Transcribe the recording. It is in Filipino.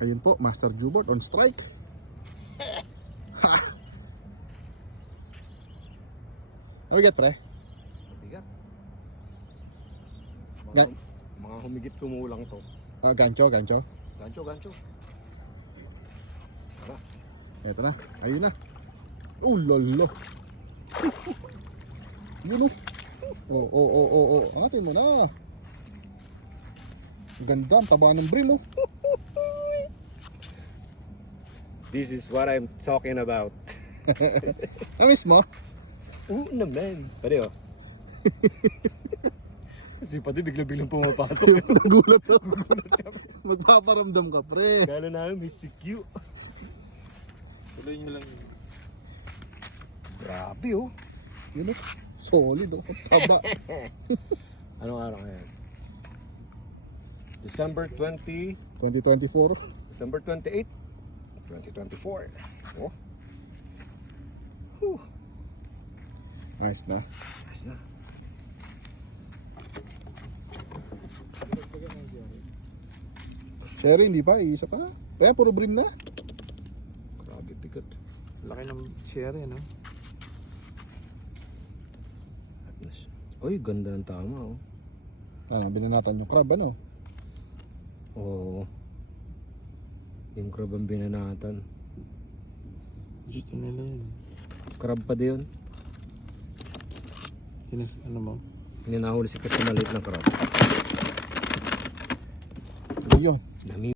Ayun po, Master Jubort on strike. Mabigat pre. Mabigat. Ga- Mga humigit kumulang to. Gancho. Gancho. Eto na, ayun na. Lolo. Yun oh. Atin mo na. Ganda, ang taba ng brim oh. This is what I'm talking about. Amis mo? Oo naman. Pare oh. Kasi pati bigla-biglang pumapasok. Nagulat ako. Magpaparamdam ka pre. Kala namin may CQ. Tuloy nyo lang yun. Grabe oh. Yun oh. Solid oh. Taba. Anong araw ngayon? December 20, 2024. December 28, 2024. Oh. Whew. Nice na. Nice na. Sherry, hindi pa. Isa pa. Kaya puro brim na. Grabe bigat. Laki ng cherry, no? Uy, ganda ng tama oh. Ano, binanatan yung crab ano? Oo. Yung crab ang binanatan. Gusto nila yun. Crab pa din yun. Ano mo? Hindi nahuli si kasi maliit na crab. Yun. Dami.